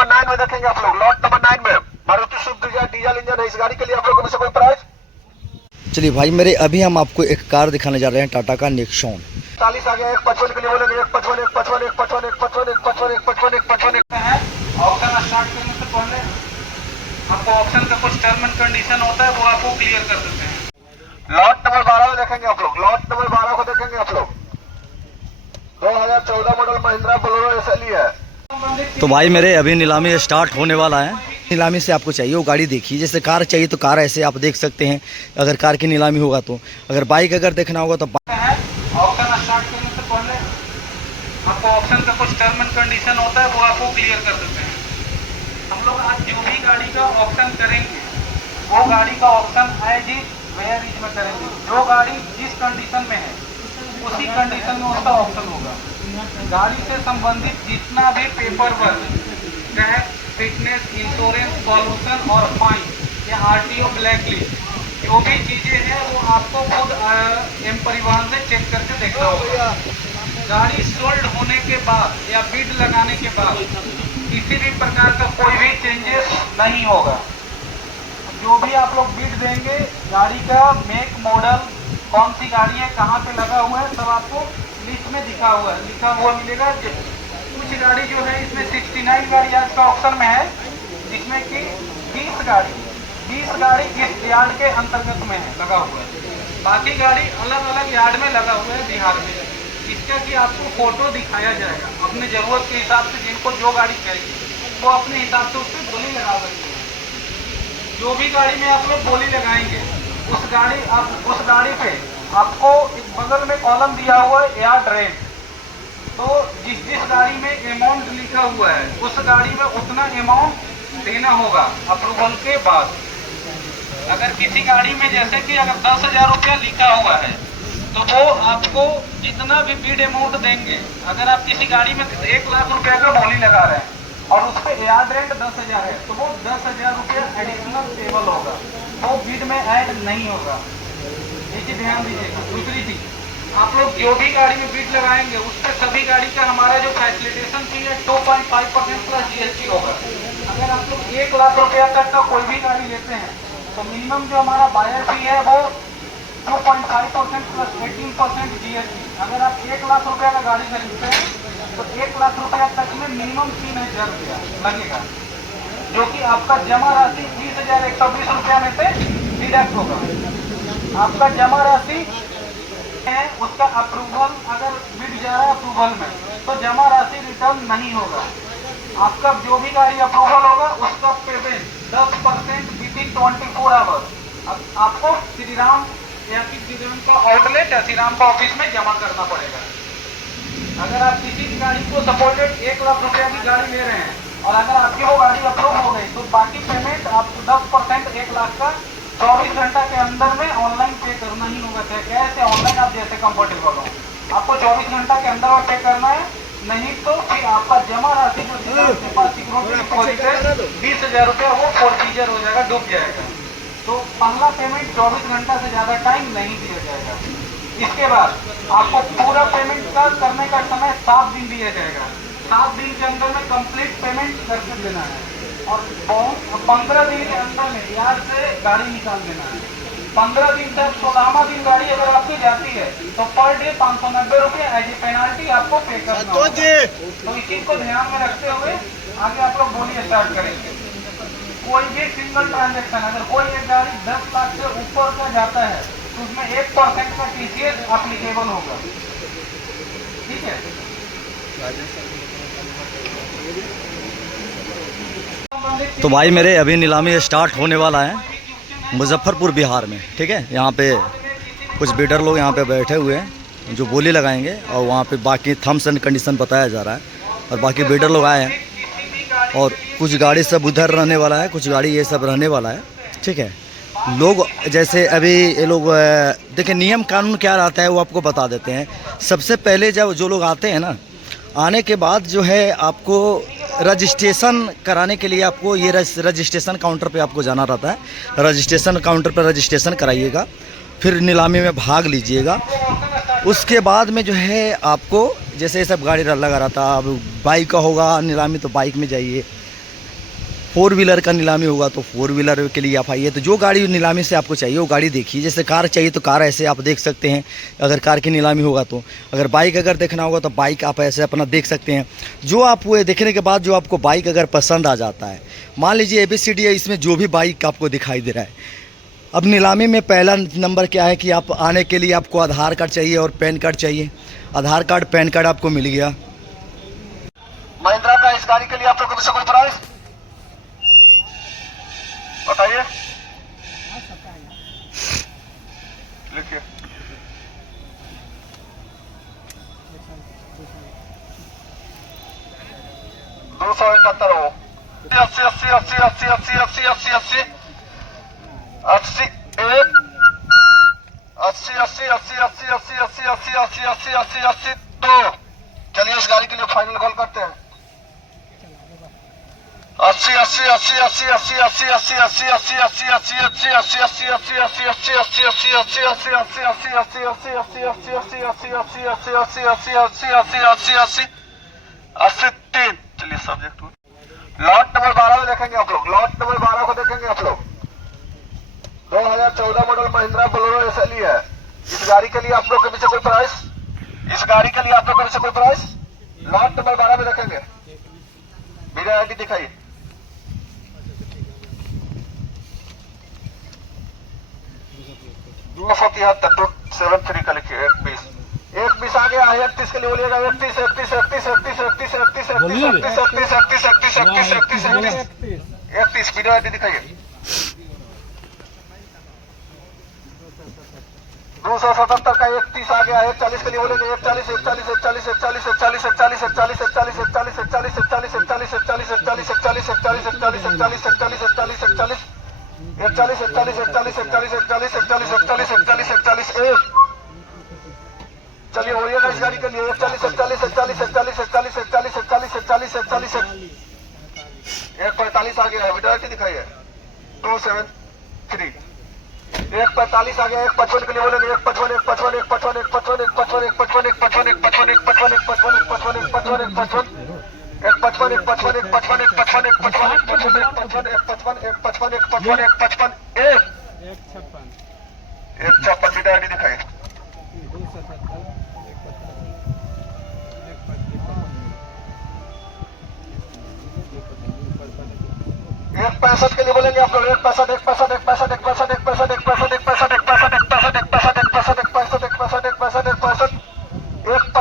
Number 9 में देखेंगे आप लोग, लॉट नंबर 9 में Maruti Swift Dzire diesel engine है। इस गाड़ी के लिए आप लोगों में से कोई प्राइस? चलिए भाई मेरे, अभी हम आपको एक कार दिखाने जा रहे हैं, टाटा का नेक्सॉन। 40 आ गया, 155 के लिए बोलेंगे, 155 155 155 155 155 155 155 है। ऑप्शन स्टार्ट करने से पहले आपको ऑप्शन का कुछ टर्म एंड कंडीशन होता है, वो आपको क्लियर कर देते हैं। लॉट नंबर 12 में देखेंगे आप लोग, लॉट नंबर 12 को देखेंगे आप लोग। 2014 मॉडल महिंद्रा बोलेरो एसएलई है। तो भाई मेरे अभी नीलामी स्टार्ट होने वाला है। नीलामी से आपको चाहिए वो गाड़ी देखिए, जैसे कार चाहिए तो कार ऐसे आप देख सकते हैं, अगर कार की नीलामी होगा तो। अगर बाइक अगर देखना होगा तो ऑप्शन स्टार्ट करने से पहले आपको ऑप्शन का कुछ टर्म एंड कंडीशन होता है, वो आपको क्लियर कर देते हैं। हम लोग आज जो भी गाड़ी का ऑप्शन करेंगे वो गाड़ी का option as is where is में करेंगे। जो गाड़ी जिस कंडीशन में है उसी कंडीशन में उसका ऑप्शन होगा। गाड़ी से संबंधित जितना भी paper work, tax, fitness, insurance, solution और फाइन या आरटीओ ब्लैक लिस्ट, जो भी चीज़ें हैं वो आपको खुद एम परिवहन से चेक करके देखना होगा। गाड़ी सोल्ड होने के बाद या बिड लगाने के बाद किसी भी प्रकार का कोई भी चेंजेस नहीं होगा। जो भी आप लोग बिड देंगे, गाड़ी का मेक, मॉडल, कौन सी गाड़ी है, कहाँ पे लगा हुआ है, सब आपको लिस्ट में लिखा हुआ मिलेगा। कुछ गाड़ी जो है इसमें 69 गाड़ी आज का ऑप्शन में है, जिसमें कि 20 गाड़ी इस यार्ड के अंतर्गत में है, लगा हुआ है। बाकी गाड़ी अलग अलग यार्ड में लगा हुआ है बिहार में। इसका कि आपको फोटो दिखाया जाएगा अपने ज़रूरत के हिसाब से। जिनको जो गाड़ी चाहिए वो अपने हिसाब से उस पर बोली लगा सकते हैं। जो भी गाड़ी में आप लोग बोली लगाएंगे उस गाड़ी पे आपको एक बगल में कॉलम दिया हुआ है यार्ड रेंट। तो जिस गाड़ी में अमाउंट लिखा हुआ है उस गाड़ी में उतना अमाउंट देना होगा अप्रूवल के बाद। अगर किसी गाड़ी में जैसे कि अगर 10,000 रुपया लिखा हुआ है तो वो आपको जितना भी बिड अमाउंट देंगे, अगर आप किसी गाड़ी में 1 लाख रुपया का बोली लगा रहे हैं और उस पर यार्ड रेंट 10,000 है तो वो 10,000 रुपया एडिशनल टेबल होगा, वो बिड में ऐड नहीं होगा। ये चीज ध्यान दीजिएगा। दूसरी चीज, आप लोग जो भी गाड़ी में बिड लगाएंगे उस पर सभी गाड़ी का हमारा जो फैसिलिटेशन फी है 2.5% प्लस जीएसटी होगा। अगर आप लोग 1 लाख रुपया तक का कोई भी गाड़ी लेते हैं तो मिनिमम जो हमारा बायर फी है वो 2.5% प्लस 18% जीएसटी। अगर आप 1 लाख रुपया का गाड़ी खरीदते हैं तो 1 लाख रुपया तक में मिनिमम 3,000 रुपया लगेगा, जो कि आपका जमा राशि 20,120 रुपया में से डिडक्ट होगा। आपका जमा राशि है उसका अप्रूवल, अगर बिड जा रहा है अप्रूवल में तो जमा राशि रिटर्न नहीं होगा। आपका जो भी गाड़ी अप्रूवल होगा उसका पेमेंट 10% विदिन 24 आवर्स आपको श्री राम का आउटलेट या श्री राम का ऑफिस में जमा करना पड़ेगा। अगर आप किसी भी गाड़ी को सपोर्टेड 1 लाख रुपया की गाड़ी ले रहे हैं और अगर आपकी वो गाड़ी अप्रूव हो गई तो बाकी पेमेंट आपको 10% 1 लाख का 24 घंटा के अंदर में ऑनलाइन पे करना ही होगा। चाहे कैश या ऑनलाइन, आप जैसे कंफर्टेबल हो, आपको 24 घंटा के अंदर और पे करना है। नहीं तो फिर आपका जमा राशि जो 20,000 रुपया वो फोर्फीजर हो जाएगा, डूब जाएगा। तो पहला पेमेंट 24 घंटा से ज़्यादा टाइम नहीं दिया जाएगा। इसके बाद आपको पूरा पेमेंट का करने का समय 7 दिन दिया जाएगा। 7 दिन के अंदर में कंप्लीट पेमेंट करके देना है और 15 दिन के अंदर में यार्ड से गाड़ी निकाल देना है। 15 दिन तक 16वां दिन गाड़ी अगर आपकी जाती है तो पर डे 590 रुपये एज ए पेनाल्टी आपको पे करना होगा। तो इस चीज को ध्यान में रखते हुए आगे आप लोग बोली स्टार्ट करेंगे। कोई भी सिंगल ट्रांजेक्शन, अगर कोई एक गाड़ी 10 लाख से ऊपर का जाता है तो उसमें 1% का टीसीएस एप्लीकेबल होगा। ठीक है, तो भाई मेरे अभी नीलामी स्टार्ट होने वाला है मुजफ्फरपुर बिहार में। ठीक है, यहाँ पे कुछ बिल्डर लोग यहाँ पे बैठे हुए हैं जो बोली लगाएंगे और वहाँ पे बाकी थम्स एंड कंडीशन बताया जा रहा है और बाकी बिल्डर लोग आए हैं और कुछ गाड़ी सब उधर रहने वाला है, कुछ गाड़ी ये सब रहने वाला है। ठीक है, लोग जैसे अभी ये लोग देखिए नियम कानून क्या रहता है वो आपको बता देते हैं। सबसे पहले जब जो लोग आते हैं ना, आने के बाद जो है आपको रजिस्ट्रेशन कराने के लिए आपको ये रजिस्ट्रेशन काउंटर पे आपको जाना रहता है। रजिस्ट्रेशन काउंटर पर रजिस्ट्रेशन कराइएगा, फिर नीलामी में भाग लीजिएगा। उसके बाद में जो है आपको जैसे ये सब गाड़ी लगा रहता है, अब बाइक का होगा नीलामी तो बाइक में जाइए, 4 व्हीलर का नीलामी होगा तो 4 व्हीलर के लिए आप आइए। तो जो गाड़ी नीलामी से आपको चाहिए वो गाड़ी देखिए। जैसे कार चाहिए तो कार ऐसे आप देख सकते हैं, अगर कार की नीलामी होगा तो। अगर बाइक अगर देखना होगा तो बाइक आप ऐसे अपना देख सकते हैं। जो आप वो देखने के बाद जो आपको बाइक अगर पसंद आ जाता है, मान लीजिए ABCD है, इसमें जो भी बाइक आपको दिखाई दे रहा है। अब नीलामी में पहला नंबर क्या है कि आप आने के लिए आपको आधार कार्ड चाहिए और पैन कार्ड चाहिए। आधार कार्ड पैन कार्ड आपको मिल गया। महिंद्रा का इस गाड़ी के लिए आप लोगों को कोई प्राइस बताइए, लिखिए। 271 हो, 80 80 80 80 80 80 80 80 80 1 80 80 80 80 80 80 80 80 80 80 80 2। चलिए इस गाड़ी के लिए फाइनल कॉल करते हैं। 80 80 80 80 80 80 80 80 80 80 80 80 80 80 80 80 80 80 80 80 80 80 80 80 80 3। चलिए सब्जेक्ट लॉट नंबर 12 में देखेंगे आप लोग। लॉट नंबर 12 को देखेंगे आप लोग। 2014 मॉडल महिंद्रा बोलेरो SLE है। इस गाड़ी के लिए आप लोग के पीछे कोई प्राइस, इस गाड़ी के लिए आप लोग के पीछे कोई प्राइस लॉट नंबर 12 में देखेंगे। मेरा आईडी दिखाइए। 273 का लिखिए। 120 आ गया है। 31 के लिए बोलिएगा। 31 31 31 31 31 31 31 31 31 31 31 31 वीडियो आईडी दिखाइए। 277 का 31 आ गया है। 40 के लिए बोलेंगे। 41 41 41 41 41 41 41 41 41 41 41 41 41 41 41 41 41 41 41 41 41 41 41 41 41 41 41 41 41 1। चलिए बोलिएगा इस गाड़ी के लिए। 41 41 41 41 41 41 41 41 41 145 आ गया है। वीडियो दिखाइए। 273 145 आ गया। 155 के लिए बोलेंगे। 155 155 155 155 155 155 155 155 155 155 155 155 155 155 156 वीडियो आईडी दिखाइए। 165 के लिए बोलेंगे आप लोग। 165 165 165 165 165 165 165 165 165 165 165 165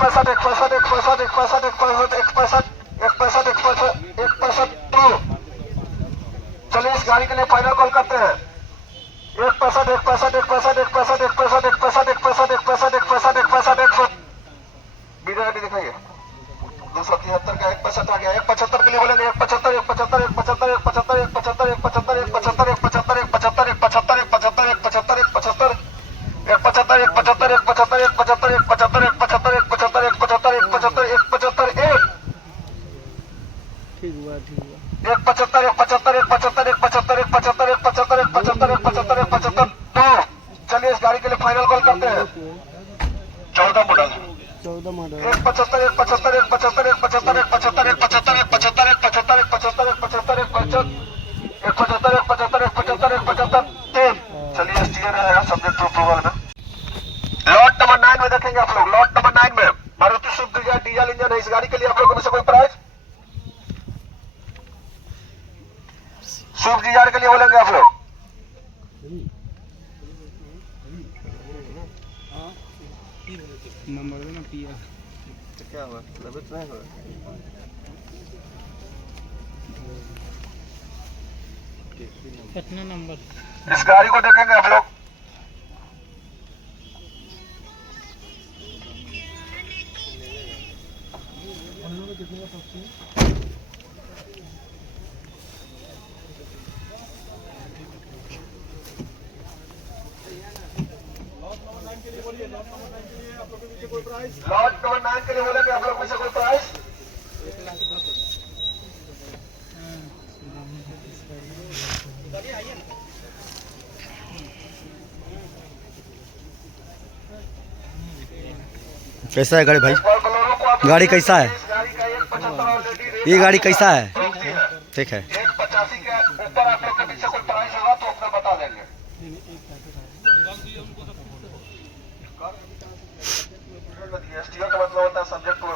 165 165 चलिए इस गाड़ी के लिए फाइनल कॉल करते हैं। 165 वीडियो आईडी दिखाइए। 273 का 165 आ गया। 175 के लिए बोलेंगे। 175 175 175 175 175 175 175 175 175 175 175 175 175 175 175 175 175 175 175 175 175 175 175 ठीक हुआ 175 175 175 175 175 175 175 175 175 2। चलिए इस गाड़ी के लिए फाइनल कॉल करते हैं। 14 मॉडल 175 175 175 175 175 175 175 175 175 175 175 175 175 3। चलिए स्टीयर रहेगा सब्जेक्ट टू अप्रूवल में। लॉट नंबर 9 में देखेंगे आप लोग। लॉट नंबर 9 में Maruti Swift Dzire diesel engine है। इस गाड़ी के लिए आप लोगों में से कोई प्राइस स्विफ्ट डिजायर के लिए बोलेंगे आप लोग। नंबर देना पिया क्या हुआ लबित नहीं हुआ। कितना नंबर इस गाड़ी को देखेंगे आप लोग। लॉट नंबर 9 के लिए बोलेंगे आप लोग में से कोई प्राइस। कैसा है गाड़ी भाई? गाड़ी कैसा है? गाड़ी का एक ये गाड़ी कैसा है? ठीक है। 185 के ऊपर आप लोग के पीछे कोई प्राइस होगा तो अपने बता देंगे। जीएसटी का मतलब होता है सब्जेक्ट टू